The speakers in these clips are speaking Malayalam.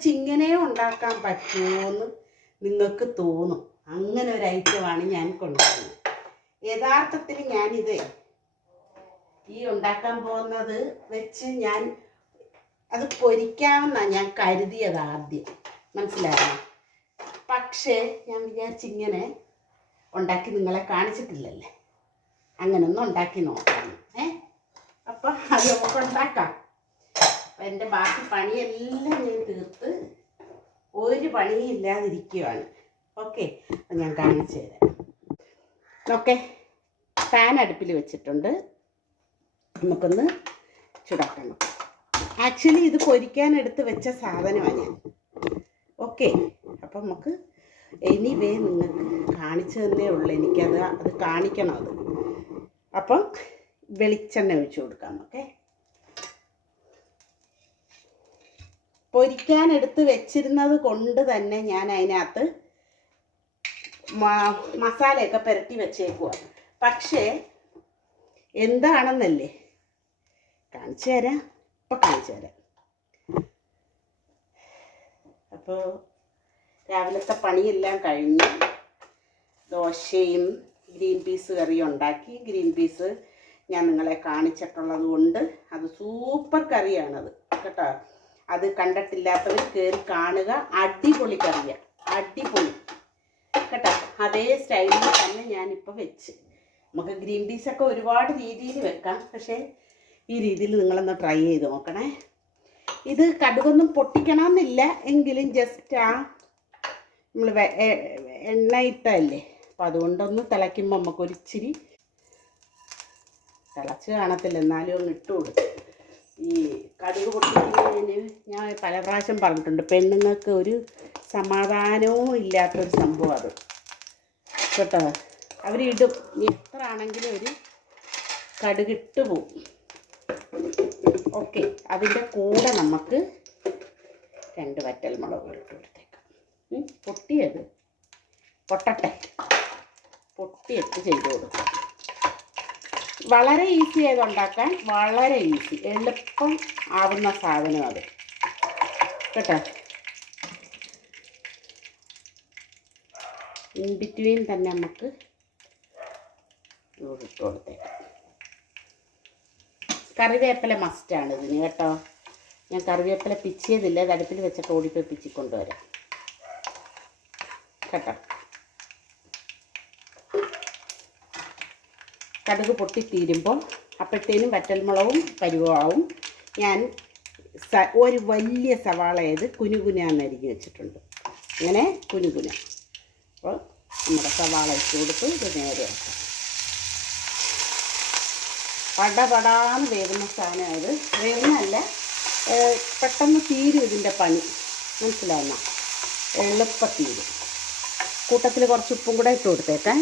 വെച്ച് ഇങ്ങനെ ഉണ്ടാക്കാൻ പറ്റുമോയെന്ന് നിങ്ങൾക്ക് തോന്നും. അങ്ങനെ ഒരു ഐറ്റമാണ് ഞാൻ കൊണ്ടുവരുന്നത്. യഥാർത്ഥത്തിൽ ഞാനിത് ഈ ഉണ്ടാക്കാൻ പോകുന്നത് വെച്ച് ഞാൻ അത് പൊരിക്കാമെന്നാണ് ഞാൻ കരുതിയത് ആദ്യം. മനസ്സിലായോ? പക്ഷേ ഞാൻ വിചാരിച്ചിങ്ങനെ ഉണ്ടാക്കി നിങ്ങളെ കാണിച്ചിട്ടില്ലല്ലേ? അങ്ങനെ ഒന്ന് ഉണ്ടാക്കി നോക്കാം. ഏ? അപ്പം അത് നമുക്ക് ഉണ്ടാക്കാം. എന്റെ ബാക്കി പണിയെല്ലാം ഞാൻ തീർത്ത് ഒരു പണിയും ഇല്ലാതിരിക്കുകയാണ് ഓക്കെ അപ്പം ഞാൻ കാണിച്ചു തരാം. ഓക്കെ ഫാൻ അടുപ്പിൽ വെച്ചിട്ടുണ്ട്. നമുക്കൊന്ന് ചൂടാക്കണം ആക്ച്വലി ഇത് പൊരിക്കാൻ എടുത്ത് വെച്ച സാധനമാണ് ഞാൻ. ഓക്കെ അപ്പം നമുക്ക് എനിവേ നിങ്ങൾക്ക് കാണിച്ചു തന്നേ ഉള്ളൂ. എനിക്കത് അത് കാണിക്കണം അത്. അപ്പം വെളിച്ചെണ്ണ ഒഴിച്ചു കൊടുക്കാം. ഓക്കെ പൊരിക്കാൻ എടുത്ത് വെച്ചിരുന്നത് കൊണ്ട് തന്നെ ഞാൻ അതിനകത്ത് മസാലയൊക്കെ പുരട്ടി വെച്ചേക്കുക പക്ഷേ എന്താണെന്നല്ലേ? കാണിച്ചു തരാം. ഇപ്പം കാണിച്ചു തരാം. അപ്പോൾ രാവിലത്തെ പണിയെല്ലാം കഴിഞ്ഞ് ദോശയും ഗ്രീൻ പീസ് കറിയും ഉണ്ടാക്കി. ഗ്രീൻ പീസ് ഞാൻ നിങ്ങളെ കാണിച്ചിട്ടുള്ളത് കൊണ്ട് അത് സൂപ്പർ കറിയാണത്. കേട്ടോ? അത് കണ്ടിട്ടില്ലാത്തവർ കയറി കാണുക. അടിപൊളി കറിയാണ് അടിപൊളി. കേട്ടോ? അതേ സ്റ്റൈലിൽ തന്നെ ഞാനിപ്പോൾ വെച്ച്. നമുക്ക് ഗ്രീൻ പീസൊക്കെ ഒരുപാട് രീതിയിൽ വെക്കാം. പക്ഷേ ഈ രീതിയിൽ നിങ്ങളൊന്ന് ട്രൈ ചെയ്ത് നോക്കണേ. ഇത് കടുകൊന്നും പൊട്ടിക്കണമെന്നില്ല. എങ്കിലും ജസ്റ്റ് ആ നമ്മൾ എണ്ണ ഇട്ടല്ലേ അപ്പം അതുകൊണ്ടൊന്ന് തിളയ്ക്കുമ്പോൾ നമുക്കൊരിച്ചിരി തിളച്ച് കാണത്തില്ല. എന്നാലും ഒന്ന് ഇട്ട് കൊടുക്കും. ഈ കടുക് പൊട്ടിക്കുന്നതിന് ഞാൻ പല പ്രാവശ്യം പറഞ്ഞിട്ടുണ്ട് പെണ്ണുങ്ങൾക്ക് ഒരു സമാധാനവും ഇല്ലാത്തൊരു സംഭവം അത്. കേട്ടോ? അവരിടും എത്ര ആണെങ്കിലും ഒരു കടുകിട്ട് പോവും. ഓക്കെ അതിന്റെ കൂടെ നമുക്ക് രണ്ട് വറ്റൽ മുളക് ഇട്ട് പൊട്ടിയത്. പൊട്ടട്ടെ. പൊട്ടിയിട്ട് ചെയ്ത് കൊടുക്കാം. വളരെ ഈസി ആയത് ഉണ്ടാക്കാൻ വളരെ ഈസി എളുപ്പം ആവുന്ന സാധനം അത്. കേട്ടോ? ഇൻ ബിറ്റ്വീൻ തന്നെ നമുക്ക് ഇട്ട് കൊടുത്തേക്കാം. കറിവേപ്പില മസ്റ്റാണ് ഇതിന് കേട്ടോ. ഞാൻ കറിവേപ്പില പിച്ചിയതില്ല ഇത് അടുപ്പിൽ വെച്ചിട്ട് ഓടിപ്പോയി പിച്ചിക്കൊണ്ടുവരാം. കേട്ടോ? കടുക് പൊട്ടിത്തീരുമ്പോൾ അപ്പോഴത്തേനും വറ്റൽമുളകും പരുവാവും ഞാൻ സ ഒരു വലിയ സവാള കുനുകുനാന്ന് അരിഞ്ഞ് വെച്ചിട്ടുണ്ട്. അങ്ങനെ കുനുകുന. അപ്പോൾ നമ്മുടെ സവാള ഇട്ട് കൊടുത്ത് ഇത് നേരെ ആക്കാം. പടപടാന്ന് വേവുന്ന സാധനമായത് വേവുന്നല്ല പെട്ടെന്ന് തീരും ഇതിന്റെ പണി. മനസ്സിലാവുന്ന? എളുപ്പത്തീരും കൂട്ടത്തിൽ കുറച്ച് ഉപ്പും കൂടെ ഇട്ട് കൊടുത്തേക്കാൻ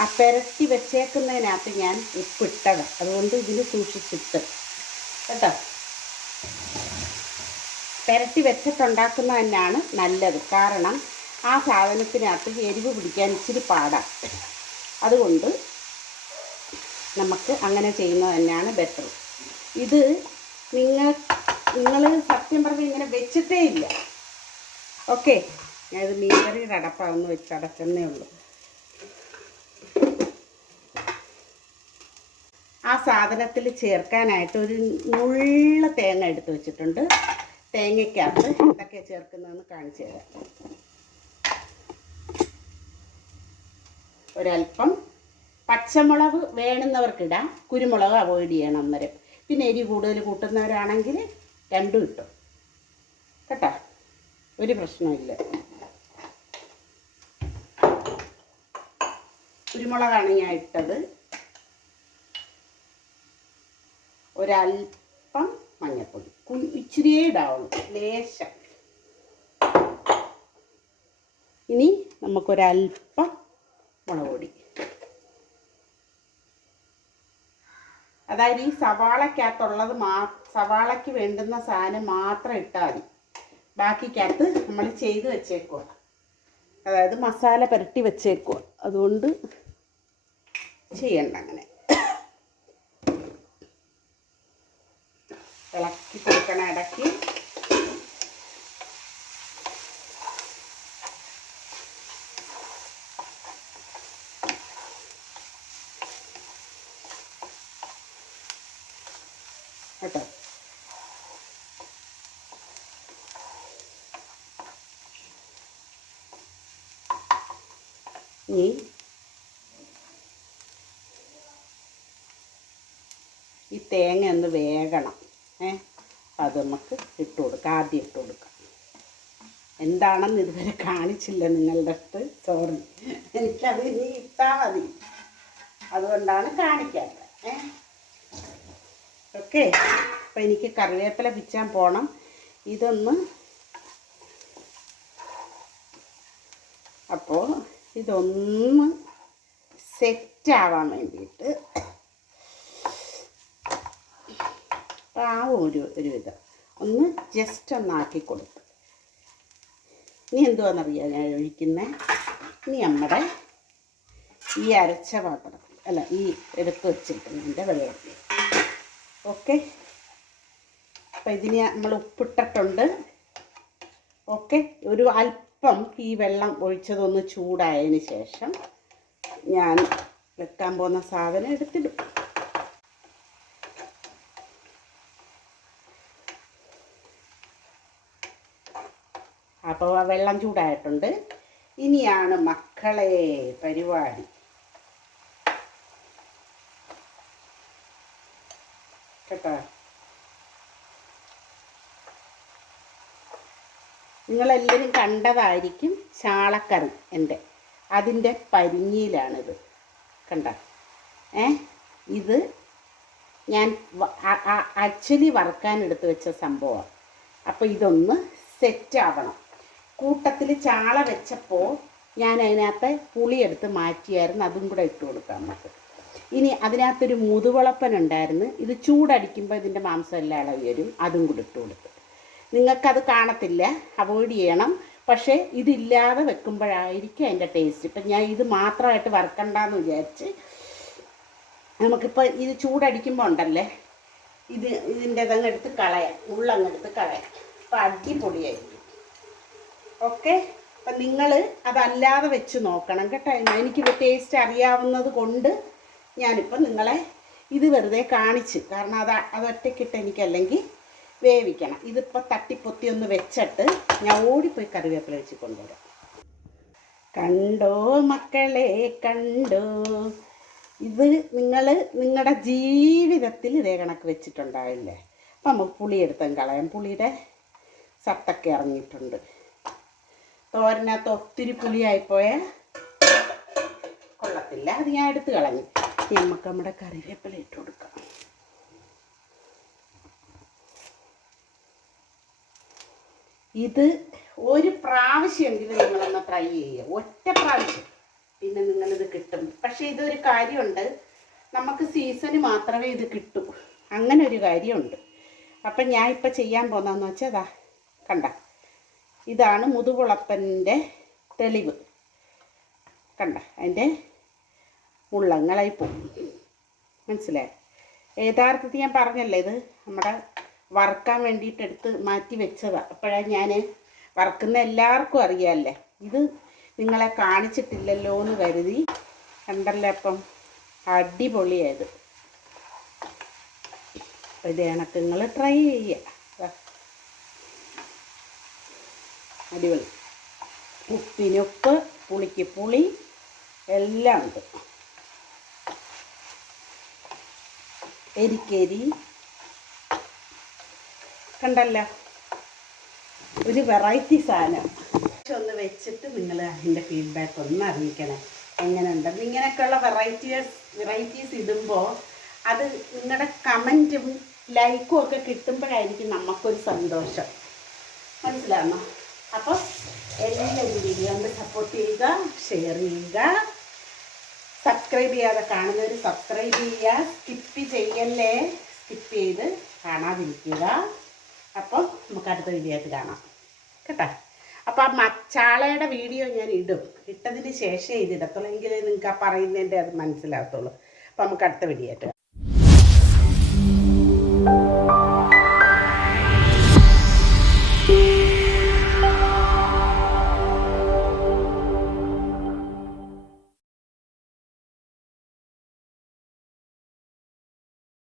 ആ പെരട്ടി വെച്ചേക്കുന്നതിനകത്ത് ഞാൻ ഉപ്പിട്ടത്. അതുകൊണ്ട് ഇതിൽ സൂക്ഷിച്ചിട്ട്. കേട്ടോ? പെരട്ടി വെച്ചിട്ടുണ്ടാക്കുന്ന തന്നെയാണ് നല്ലത്. കാരണം ആ സാധനത്തിനകത്ത് എരിവ് പിടിക്കാൻ ഇച്ചിരി പാടാണ് അതുകൊണ്ട് നമുക്ക് അങ്ങനെ ചെയ്യുന്നത് തന്നെയാണ് ബെറ്റർ ഇത് നിങ്ങൾ നിങ്ങൾ സത്യം പറഞ്ഞ് ഇങ്ങനെ വെച്ചിട്ടേ ഇല്ല. ഓക്കെ ഞാനിത് മീൻകറിയുടെ അടപ്പാന്ന് വെച്ച് വെച്ചടച്ചെന്നേ ഉള്ളൂ. ആ സാധനത്തിൽ ചേർക്കാനായിട്ട് ഒരു നുള്ള തേങ്ങ എടുത്ത് വെച്ചിട്ടുണ്ട്. തേങ്ങയ്ക്കകത്ത് എന്തൊക്കെയാണ് ചേർക്കുന്നതെന്ന് കാണിച്ചു തരാം. ഒരല്പം പച്ചമുളക് വേണമെന്നവർക്കിടാം കുരുമുളക് അവോയ്ഡ് ചെയ്യണം അന്നേരം. പിന്നെ എരി കൂടുതൽ കൂട്ടുന്നവരാണെങ്കിൽ രണ്ടും ഇട്ടു. കേട്ടോ? ഒരു പ്രശ്നമില്ല കുരുമുളകാണ് ഞാൻ ഇട്ടത്. ഒരല്പം മഞ്ഞൾപ്പൊടി കു- ഇച്ചിരിയേ ഇടാവുള്ളൂ. ലേശം. ഇനി നമുക്കൊരല്പം മുളക് പൊടി അതായത് ഈ സവാളക്കകത്തുള്ളത് മാ സവാളയ്ക്ക് വേണ്ടുന്ന സാധനം മാത്രം ഇട്ടാൽ മതി. ബാക്കിക്കകത്ത് നമ്മൾ ചെയ്ത് വെച്ചേക്കുക അതായത് മസാല പുരട്ടി വെച്ചേക്കുക അതുകൊണ്ട് ചെയ്യണ്ട അങ്ങനെ. ഇളക്കി കൊടുക്കണം ഇടയ്ക്ക്. കേട്ടോ? ഇനി ഈ തേങ്ങ ഒന്ന് വേകണം. ഏ? അത് നമുക്ക് ഇട്ട് കൊടുക്കാം. ആദ്യം ഇട്ട് കൊടുക്കാം. എന്താണെന്ന് ഇതുവരെ കാണിച്ചില്ല നിങ്ങളുടെ അടുത്ത്. സോറി എനിക്കത് ഇനി ഇട്ടാൽ മതി. അതുകൊണ്ടാണ് കാണിക്കാത്തത്. ഏ? ഓക്കെ അപ്പം എനിക്ക് കറിവേപ്പില പിച്ചാൻ പോകണം ഇതൊന്ന് അപ്പോൾ ഇതൊന്ന് സെറ്റാവാൻ വേണ്ടിയിട്ട് പാവം ഒരു ഒരു വിധം ഒന്ന് ജസ്റ്റ് ഒന്നാക്കി കൊടുത്ത് ഇനി എന്തുവാണെന്നറിയാം ഞാൻ ഒഴിക്കുന്നത് ഇനി നമ്മുടെ ഈ അരച്ച പാത്രം അല്ല ഈ എടുത്ത് വെച്ചിരിക്കുന്നതിന്റെ വെള്ളം ഓക്കെ അപ്പം ഇതിന് നമ്മൾ ഉപ്പിട്ടിട്ടുണ്ട്. ഓക്കെ ഒരു അല്പം ഈ വെള്ളം ഒഴിച്ചതൊന്ന് ചൂടായതിന് ശേഷം ഞാൻ വെക്കാൻ പോകുന്ന സാധനം എടുത്തിടും. അപ്പോൾ വെള്ളം ചൂടായിട്ടുണ്ട്. ഇനിയാണ് മക്കളെ പരിപാടി. കേട്ടോ? നിങ്ങളെല്ലാവരും കണ്ടതായിരിക്കും ചാളക്കറി എന്റെ. അതിന്റെ പരിഞ്ഞിയിലാണിത്. കണ്ട? ഏ? ഇത് ഞാൻ ആക്ച്വലി വറുക്കാൻ എടുത്തു വെച്ച സംഭവമാണ്. അപ്പോൾ ഇതൊന്ന് സെറ്റ് ആവണം. കൂട്ടത്തിൽ ചാള വെച്ചപ്പോൾ ഞാൻ അതിനകത്ത് പുളിയെടുത്ത് മാറ്റിയായിരുന്നു. അതും കൂടെ ഇട്ട് കൊടുക്കാം നമുക്ക്. ഇനി അതിനകത്തൊരു മുതുവളപ്പൻ ഉണ്ടായിരുന്നു. ഇത് ചൂടടിക്കുമ്പോൾ ഇതിന്റെ മാംസം എല്ലാം ഇളവി വരും. അതും കൂടെ ഇട്ട് കൊടുത്ത്. നിങ്ങൾക്കത് കാണത്തില്ല. അവോയ്ഡ് ചെയ്യണം. പക്ഷേ ഇതില്ലാതെ വെക്കുമ്പോഴായിരിക്കും അതിന്റെ ടേസ്റ്റ്. ഇപ്പം ഞാൻ ഇത് മാത്രമായിട്ട് വറുക്കണ്ടെന്ന് വിചാരിച്ച് നമുക്കിപ്പോൾ ഇത് ചൂടടിക്കുമ്പോൾ ഉണ്ടല്ലേ? ഇത് ഇതിന്റെ അതങ്ങ് എടുത്ത് കളയാം. ഉള്ളങ്ങെടുത്ത് കളയാം. അപ്പം അടിപൊളിയായിരിക്കും ഓക്കെ? അപ്പം നിങ്ങൾ അതല്ലാതെ വെച്ച് നോക്കണം കേട്ടോ. എനിക്ക് ടേസ്റ്റ് അറിയാവുന്നത് കൊണ്ട് ഞാനിപ്പോൾ നിങ്ങളെ ഇത് വെറുതെ കാണിച്ച് കാരണം അത് അതൊറ്റക്കിട്ട് എനിക്കല്ലെങ്കിൽ വേവിക്കണം. ഇതിപ്പോൾ തട്ടിപ്പൊത്തി ഒന്ന് വെച്ചിട്ട് ഞാൻ ഓടിപ്പോയി കറിവേപ്പില വെച്ച് കൊണ്ടുവരാം. കണ്ടോ മക്കളെ കണ്ടോ? ഇത് നിങ്ങൾ നിങ്ങളുടെ ജീവിതത്തിൽ ഇതേ കണക്ക് വെച്ചിട്ടുണ്ടാവില്ലേ? അപ്പം നമുക്ക് പുളിയെടുത്തും കളയാം. പുളിയുടെ സത്തൊക്കെ ഇറങ്ങിയിട്ടുണ്ട് തോരനകത്ത് ഒത്തിരി പുളിയായിപ്പോയേ. കൊള്ളത്തില്ല. അത് ഞാൻ എടുത്ത് കളഞ്ഞു. നമുക്ക് നമ്മുടെ കറിവേപ്പില ഇട്ട് കൊടുക്കാം. ഇത് ഒരു പ്രാവശ്യമെങ്കിലും നിങ്ങളൊന്ന് ട്രൈ ചെയ്യുക. ഒറ്റ പ്രാവശ്യം. പിന്നെ നിങ്ങളിത് കിട്ടും. പക്ഷേ ഇതൊരു കാര്യമുണ്ട്. നമുക്ക് സീസണ് മാത്രമേ ഇത് കിട്ടൂ. അങ്ങനെ ഒരു കാര്യമുണ്ട്. അപ്പം ഞാൻ ഇപ്പം ചെയ്യാൻ പോകുന്നതെന്ന് വെച്ചാൽ അതാ കണ്ട. ഇതാണ് മുതുകുളപ്പന്റെ തെളിവ്. കണ്ട അതിന്റെ മുള്ളങ്ങളായി പോകും മനസ്സിലായി? യഥാർത്ഥത്തിൽ ഞാൻ പറഞ്ഞല്ലേ ഇത് നമ്മുടെ വറുക്കാൻ വേണ്ടിയിട്ട് എടുത്ത് മാറ്റി വെച്ചതാണ് അപ്പോഴാണ് ഞാൻ വറുക്കുന്ന എല്ലാവർക്കും അറിയാമല്ലേ ഇത് നിങ്ങളെ കാണിച്ചിട്ടില്ലല്ലോ എന്ന് കരുതി കണ്ടല്ലേ അപ്പം? അടിപൊളിയായത്. ഇത് കണക്ക് നിങ്ങൾ ട്രൈ ചെയ്യുക. അടിപൊളി. ഉപ്പിനുപ്പ് പുളിക്ക് പുളി എല്ലാം ഉണ്ട്. എരിക്കെരി. കണ്ടല്ല? ഒരു വെറൈറ്റി സാധനം. ഒന്ന് വെച്ചിട്ട് നിങ്ങൾ അതിന്റെ ഫീഡ്ബാക്ക് ഒന്ന് അറിയിക്കണം. എങ്ങനെയുണ്ടെന്ന്. ഇങ്ങനെയൊക്കെയുള്ള വെറൈറ്റീസ് വെറൈറ്റീസ് ഇടുമ്പോൾ അത് നിങ്ങളുടെ കമന്റും ലൈക്കും ഒക്കെ കിട്ടുമ്പോഴായിരിക്കും നമുക്കൊരു സന്തോഷം. മനസ്സിലാണോ അപ്പോൾ എല്ലാവരും വീഡിയോ ഒന്ന് സപ്പോർട്ട് ചെയ്യുക ഷെയർ ചെയ്യുക. സബ്സ്ക്രൈബ് ചെയ്യാതെ കാണുന്നവർ സബ്സ്ക്രൈബ് ചെയ്യുക. സ്കിപ്പ് ചെയ്യല്ലേ? സ്കിപ്പ് ചെയ്ത് കാണാതിരിക്കുക. അപ്പോൾ നമുക്ക് അടുത്ത വീഡിയോ കാണാം. കേട്ടോ? അപ്പോൾ ആ മച്ചാളയുടെ വീഡിയോ ഞാൻ ഇടും. ഇട്ടതിന് ശേഷമേ ഇതിടത്തുള്ളൂ എങ്കിലേ നിങ്ങൾക്ക് ആ പറയുന്നതിന്റെ അത് മനസ്സിലാകത്തുള്ളൂ. അപ്പോൾ നമുക്ക് അടുത്ത വീഡിയോ